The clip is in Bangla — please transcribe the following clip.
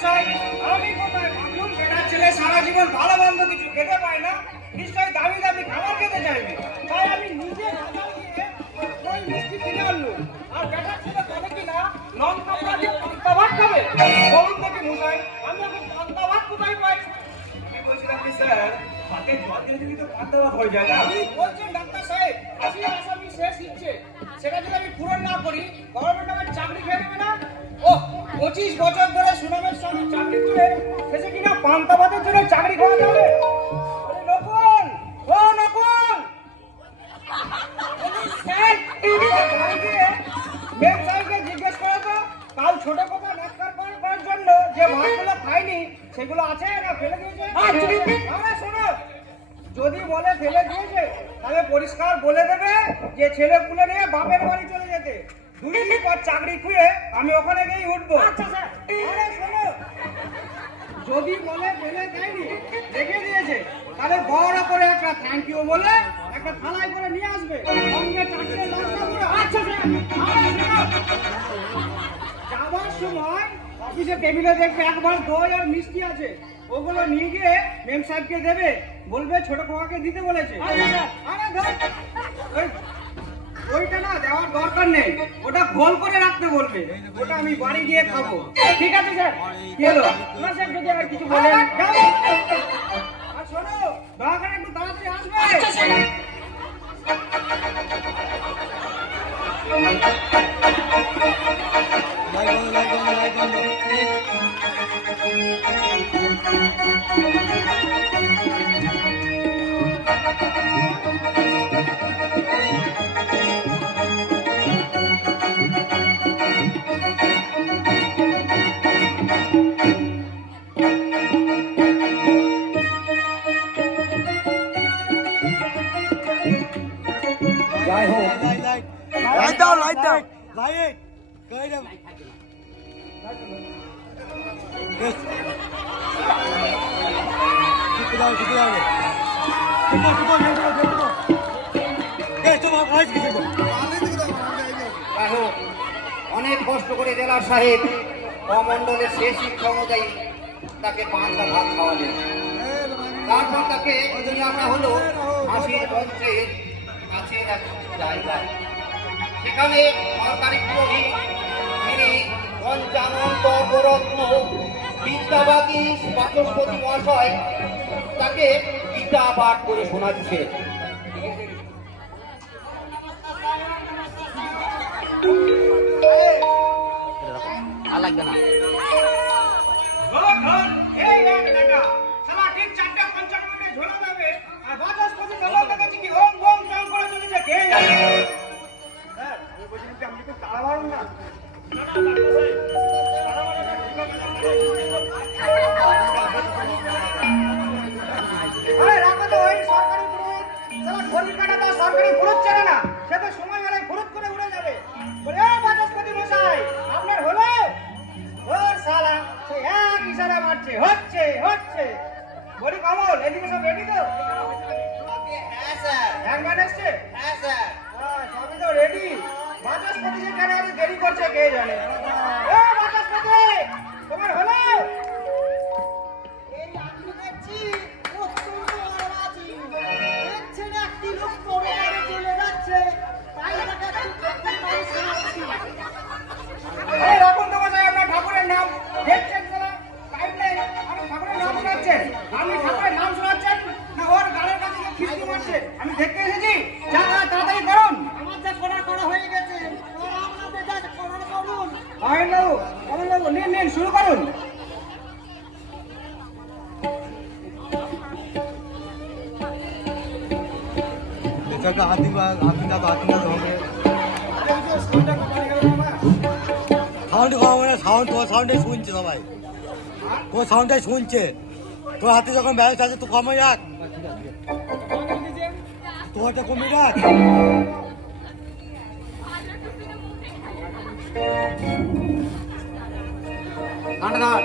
মশাই, আমি কোথায় ভাবলুম বেটার ছেলে সারা জীবন ভালো মন্দ কিছু খেতে পায় না, নিশ্চয়ই দামি দামি খাবার খেতে চাইবে। তাই আমি নিজে বাজার গিয়ে ওই মিষ্টি কিনে আনলুম। আর বেটার ছেলে বলে কিনা লঙ্কা পোড়া দিয়ে পান্তা ভাত খাবে। বলুন দেখি মশাই, আমি এখন পান্তা ভাত কোথায় পাই? বলছিলাম কি স্যার, হাতে জল দিলে যদি তো পান্তা ভাত হয়ে যায় না? কি বলছেন ডাক্তার সাহেব? আসি আসামি শেষ ইচ্ছে, সেটা যদি আমি পূরণ না করি গভর্নমেন্ট আমার চাকরি খেয়ে নেবে না? ও 25 বছর ধরে সুনামের সঙ্গে চাকরি করে শেষে কিনা পান্তা ভাতের জন্য চাকরি করা যাবে? আরে নকুল, ও নকুল, স্যার, বাড়ি গিয়ে মেম সাহেবকে জিজ্ঞেস করে তো কাল ছোট কথা নাটকার করার জন্য যে ভাতগুলো খাইনি সেগুলো আছে না ফেলে দিয়েছে? আরে শোনো, যদি বলে ফেলে দিয়েছে তাহলে পরিষ্কার বলে দেবে যে ছেলে পুলে নিয়ে বাপের বাড়ি চলে যেতে। 2 দিন পর চাকরি খুঁয়ে আমি ওখানে গিয়ে উঠবো। আচ্ছা স্যার। আরে শোনো, যদি বলে ফেলে দেয়নি রেখে দিয়েছে তাহলে বড় করে একটা থ্যাংক ইউ বলে একটা থালায় করে নিয়ে আসবে, সঙ্গে 4টে লঙ্কা গুঁড়ো। আচ্ছা স্যার। আরে শোনো, যাবার সময় অফিসে টেবিলে দেখবে একবার দই আর মিষ্টি আছে, ওগুলো নিয়ে গিয়ে মেম সাহেবকে দেবে, বলবে ছোট খোকাকে দিতে বলেছে। আরে ধর, ওইটা না দেওয়ার দরকার নেই, ওটা গোল করে রাখতে বলবে, ওটা আমি বাড়ি গিয়ে খাবো। ঠিক আছে স্যার। কি হলো না স্যার, যদি আর কিছু বলেন? আর শোনো, দয়া করে একটু তাড়াতাড়ি আসবে। যাই হোক, লাইট দাও লাইট কই রে ঠিক দাও যাই হোক, অনেক কষ্ট করে জেলার সাহেব কমন্ডলের শেষ ইচ্ছা অনুযায়ী তাকে পান্তা ভাত খাওয়ালেন। তারপর তাকে নিয়ে আসা হলো হাসির মঞ্চের কাছে এক জায়গায়। সেখানে সরকারি পুরোহিত তিনি পঞ্চানন্ত অপরত্ন বিদ্যাবাদী বাচস্পতি মহাশয় তাকে গীতা পাঠ করে শোনাচ্ছে। আর লাগবে না। এই এক টাকা সারা ঠিক 4:55 মিনিটে ঝোলা যাবে, আর বাচস্পতি নবাব দেখাচ্ছি কি ওম ওম চাং করে চলেছে। কে জানে? স্যার, আমি বলছিলাম যে আপনি তো তাড়া মারুন না। আরে রাখো তো, ওই সরকারি ফুরুত সারা ঘড়ি কাটা তো সরকারি ফুরুত চেনে না, সে তো সময় হলে ফুরুত করে উড়ে যাবে। বলে ও বাচস্পতি মশাই, আপনার হলো? ওর শালা সে এক ইশারা মারছে, হচ্ছে হচ্ছে। বলি কমল, এদিকে সব রেডি তো? হ্যাঁ স্যার। হ্যাংম্যান এসছে? হ্যাঁ স্যার। হ্যাঁ, সবই তো রেডি। বাচস্পতি যে কেন এত দেরি করছে কে জানে। ও বাচস্পতি, তোমার হলো? এই আমি দেখছি অত্যন্ত আরামাজি। দেখছেন একটি লোক পরে পরে চলে যাচ্ছে, তাই তাকে একটু ঠাকুর নাম শোনাচ্ছি। আরে রাখুন তো মশাই আপনার ঠাকুরের নাম। দেখছেন যারা টাইম নেই, আপনি ঠাকুরের নাম শোনাচ্ছেন। আপনি ঠাকুরের নাম শোনাচ্ছেন না ওর গালের কাছে গিয়ে খিস্তি মারছে? আমি দেখতে এসেছি। যা তাড়াতাড়ি করুন। আমার যা করা হয়ে গেছে, আর আপনাদের যা করার করুন। অমলবাবু নিন শুরু করুন। এটা হাতি না হবে। সাউন্ড কম মানে সাউন্ডে শুনছে সবাই, তোর সাউন্ডটাই শুনছে। তোর হাতে যখন ব্যালেন্স আছে তো কমে রাখ, তোরটা কমে রাখ। কান্ডার